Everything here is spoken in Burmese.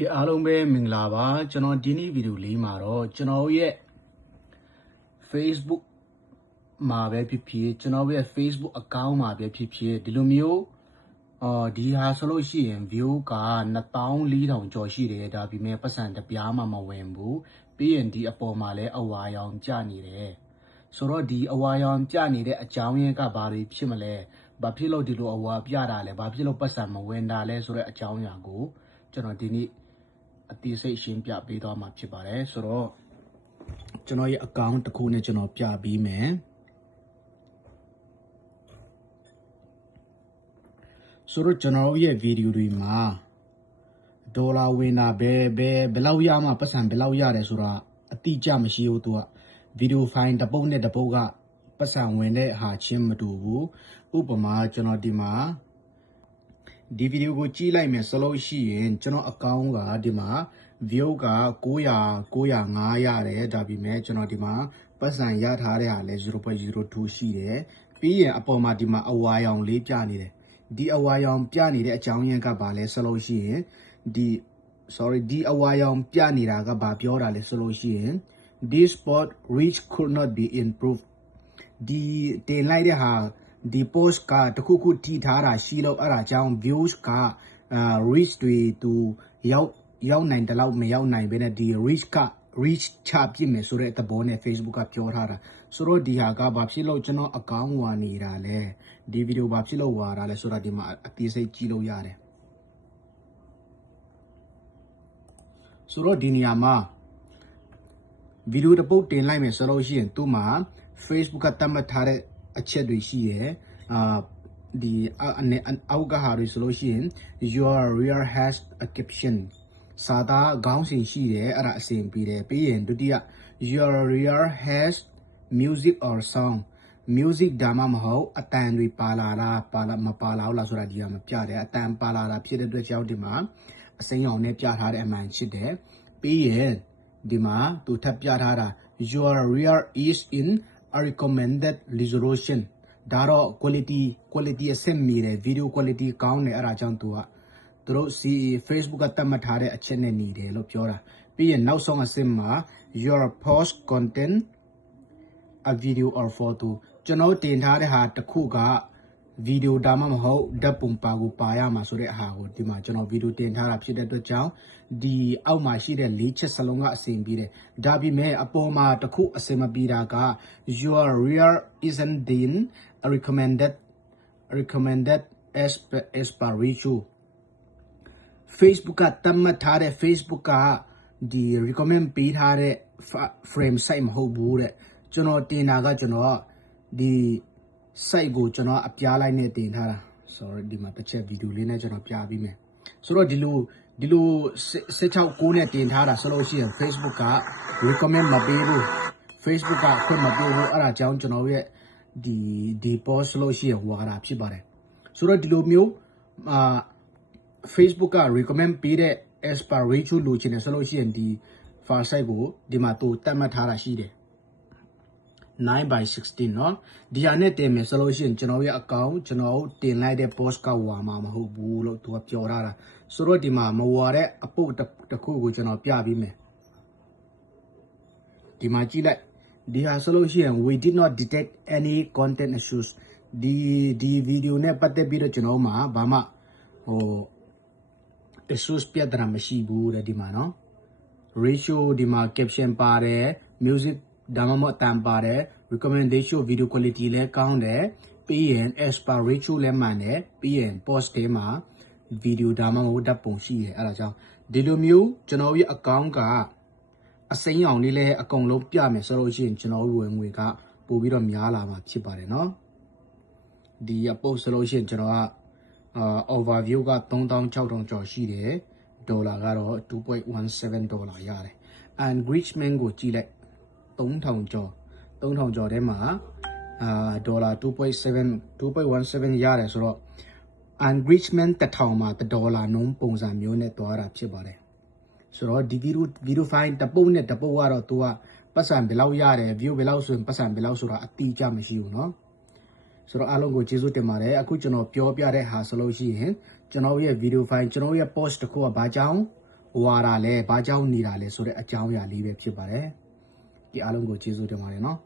ကဲအားလုံးပဲမင်္ဂလာပါကျွန်တော်ဒီနေ့ဗီဒီယိုလေးမှာတော့ကျွန်တော်ရဲ့ Facebook မှာပဲဖြစ်ဖြစ်ကျွန်တော်ရဲ့ Facebook account မှာပဲဖြစ်ဖြစ်ဒီလိုမျိုးအော်ဒီဟာဆိုလို့ရှိရင် view က2400ကျော်ရှိတယ်ဒါပေမဲ့ပတ်စံတစ်ပြားမှမဝင်ဘူးပြီးရင်ဒီအပေါ်မှာလည်းအဝါရောင်ကျနေတယ်ဆိုတော့ဒီအဝါရောင်ကျနေတဲ့အကြောင်းရင်းကဘာတွေဖြစ်မလဲဘာဖြစ်လို့ဒီလိုအဝါပြတာလဲဘာဖြစ်လို့ပတ်စံမဝင်တာလဲဆိုတဲ့အကြောင်းအရာကိုကျွန်တော်ဒီနေ့ အသေးစိတ်ရှင်းပြပေးသွားမှာဖြစ်ပါတယ်ဆိုတော့ကျွန်တော်ရဲ့ account တစ်ခုနဲ့ကျွန်တော်ပြပြီးမယ်ဆိုတော့ကျွန်တော်ရဲ့ video တွေမှာဒေါ်လာဝင်တာဘယ်ဘယ်ဘယ်လောက်ရမှပတ်စံဘယ်လောက်ရတယ်ဆိုတာအတိအကျမရှိဘူးသူက video file တစ်ပုတ်နဲ့တစ်ပုတ်ကပတ်စံဝင်တဲ့ဟာချင်းမတူဘူးဥပမာကျွန်တော်ဒီမှာ ဒီဗီဒီယိုကိုကြည့်လိုက်မယ်ဆိုလို့ရှိရင်ကျွန်တော်အကောင့်ကဒီမှာ view က900 905ရတယ်ဒါပေမဲ့ကျွန်တော်ဒီမှာပတ်စံရထားတဲ့ဟာလဲ0.02ရှိတယ်ပြီးရင်အပေါ်မှာဒီမှာအဝါရောင်လေးပြနေတယ်ဒီအဝါရောင်ပြနေတဲ့အကြောင်းရင်းကဘာလဲဆိုလို့ရှိရင်ဒီ sorry ဒီအဝါရောင်ပြနေတာကဘာပြောတာလဲဆိုလို့ရှိရင် this spot reach could not be improved ဒီတင်လိုက်တဲ့ဟာ ဒီ post ကတခုခုတီထားတာရှိလို့အဲ့ဒါကြောင့် views ကအာ reach တွေသူရောက်ရောက်နိုင်တယ်လို့မရောက်နိုင်ဘဲနဲ့ဒီ reach က reach ချပြစ်မယ်ဆိုတဲ့သဘောနဲ့ Facebook ကပြောထားတာဆိုတော့ဒီဟာကဘာဖြစ်လို့ကျွန်တော်အကောင့်ဝါနေတာလဲဒီဗီဒီယိုဘာဖြစ်လို့ဝါတာလဲဆိုတာဒီမှာအသေးစိတ်ကြည့်လို့ရတယ်ဆိုတော့ဒီနေရာမှာဗီဒီယိုတစ်ပုတ်တင်လိုက်မယ်ဆိုလို့ရှိရင်သူ့မှာ Facebook ကတတ်မှတ်ထားတဲ့ အချက်တွေရှိတယ်အာဒီအနေအောက်ကဟာတွေဆိုလို့ရှိရင် your real has a caption စာသားခေါင်းစဉ်ရှိတယ်အဲ့ဒါအစဉ်ပြီးတယ်ပြီးရင်ဒုတိယ your real has music or song music ဒါမှမဟုတ်အတန်တွေပါလာတာပါလာမပါလာဘူးလားဆိုတာဒီကမပြတယ်အတန်ပါလာတာဖြစ်တဲ့အတွက်ကြောင့်ဒီမှာအစိမ်းအောင်နဲ့ပြထားတဲ့အမှန်ရှိတယ်ပြီးရင်ဒီမှာသူထပ်ပြထားတာ your rear is in a recommended resolution ဒါတော့ quality quality အဆင့်မီတယ် video quality ကောင်းတယ်အဲ့ဒါကြောင့်သူကသူတို့ CE Facebook ကတတ်မှတ်ထားတဲ့အချက်နဲ့နေတယ်လို့ပြောတာပြီးရင်နောက်ဆုံးအဆင့်မှာ your post content a video or photo ကျွန်တော်တင်ထားတဲ့ဟာတစ်ခုက ဗီဒီယိုဒါမှမဟုတ်ဓာတ်ပုံပါကိုပါရမှာဆိုတဲ့အဟာကိုဒီမှာကျွန်တော်ဗီဒီယိုတင်ထားတာဖြစ်တဲ့အတွက်ကြောင့်ဒီအောက်မှာရှိတဲ့၄ချက်စလုံးကအဆင်ပြေတယ်ဒါပေမဲ့အပေါ်မှာတစ်ခုအဆင်မပြေတာက your rear isn't then recommended recommended as per, as per ratio Facebook ကတတ်မှတ်ထားတဲ့ Facebook ကဒီ recommend ပေးထားတဲ့ frame size မဟုတ်ဘူးတဲ့ကျွန်တော်တင်တာကကျွန်တော်ဒီ site ကိုကျွန်တော်အပြားလိုက်နဲ့တင်ထားတာ sorry ဒီမှာတစ်ချက်ဗီဒီယိုလေးနဲ့ကျွန်တော်ပြပေးမယ်ဆိုတော့ဒီလိုဒီလို16ကိုနဲ့တင်ထားတာဆိုလို့ရှိရင် Facebook က recommend မပေးဘူး Facebook ကခွင့်မပေးဘူးအဲ့ဒါကြောင့်ကျွန်တော်ရဲ့ဒီဒီ post လို့ရှိရင်ဟိုဟာတာဖြစ်ပါတယ်ဆိုတော့ဒီလိုမျိုးအာ Facebook က recommend ပေးတဲ့ as per ratio လိုချင်တယ်ဆိုလို့ရှိရင်ဒီ file size ကိုဒီမှာသူတတ်မှတ်ထားတာရှိတယ် 9 by 16เนาะဒီဟာနဲ့တင်မယ်ဆိုလို့ရှိရင်ကျွန်တော်ရဲ့ account ကျွန်တော်တင်လိုက်တဲ့ post ကဝါမှာမဟုတ်ဘူးလို့သူကပြောထားတာဆိုတော့ဒီမှာမဝါတဲ့အပုတ်တစ်ခုကိုကျွန်တော်ပြပြီးမယ်ဒီမှာကြည့်လိုက်ဒီဟာဆိုလို့ရှိရင် we did not detect any content issues ဒီဒီဗီဒီယိုနဲ့ပတ်သက်ပြီးတော့ကျွန်တော်မှာဘာမှဟို issues ပြဿနာမရှိဘူးတဲ့ဒီမှာเนาะ ratio ဒီမှာ caption ပါတယ် music ဒါမှမဟုတ်အတန်ပါတယ် recommendation video quality လည်းကောင်းတယ်ပြီးရင် as per ratio လည်းမှန်တယ်ပြီးရင် post ထဲမှာ video ဒါမှမဟုတ်ဓာတ်ပုံရှိတယ်အဲ့ဒါကြောင့်ဒီလိုမျိုးကျွန်တော်ရဲ့ account ကအစိမ်းအောင်လေးလည်းအကုန်လုံးပြမယ်ဆိုလို့ရှိရင်ကျွန်တော်ဝင်ငွေကပို့ပြီးတော့များလာမှာဖြစ်ပါတယ်เนาะဒီ post ဆိုလို့ရှိရင်ကျွန်တော်ကအာ overview က3600ကျော်ရှိတယ်ဒေါ်လာကတော့2.17ဒေါ်လာရတယ် engagement ကိုကြည့်လိုက် 3000ကျော်3000ကျော်ထဲမှာအာဒေါ်လာ2.7 2.17ရတယ်ဆိုတော့ engagement 1000မှာဒေါ်လာနှုန်းပုံစံမျိုးနဲ့တွားတာဖြစ်ပါတယ်ဆိုတော့ဒီဗီဒီယိုဗီဒီယိုဖိုင်တပုတ်နဲ့တပုတ်ကတော့ तू ကပတ်စံဘယ်လောက်ရတယ် view ဘယ်လောက်ဆိုရင်ပတ်စံဘယ်လောက်ဆိုတာအတိအကျမရှိဘူးเนาะဆိုတော့အားလုံးကိုကျေးဇူးတင်ပါတယ်အခုကျွန်တော်ပြောပြတဲ့ဟာဆိုလို့ရှိရင်ကျွန်တော်ရဲ့ video file ကျွန်တော်ရဲ့ post တစ်ခုကဘာကြောင့် ဝါတာလဲဘာကြောင့်နေတာလဲဆိုတဲ့အကြောင်းအရာလေးပဲဖြစ်ပါတယ် ဒီအားလုံးကိုကျေးဇူးတင်ပါတယ်နော်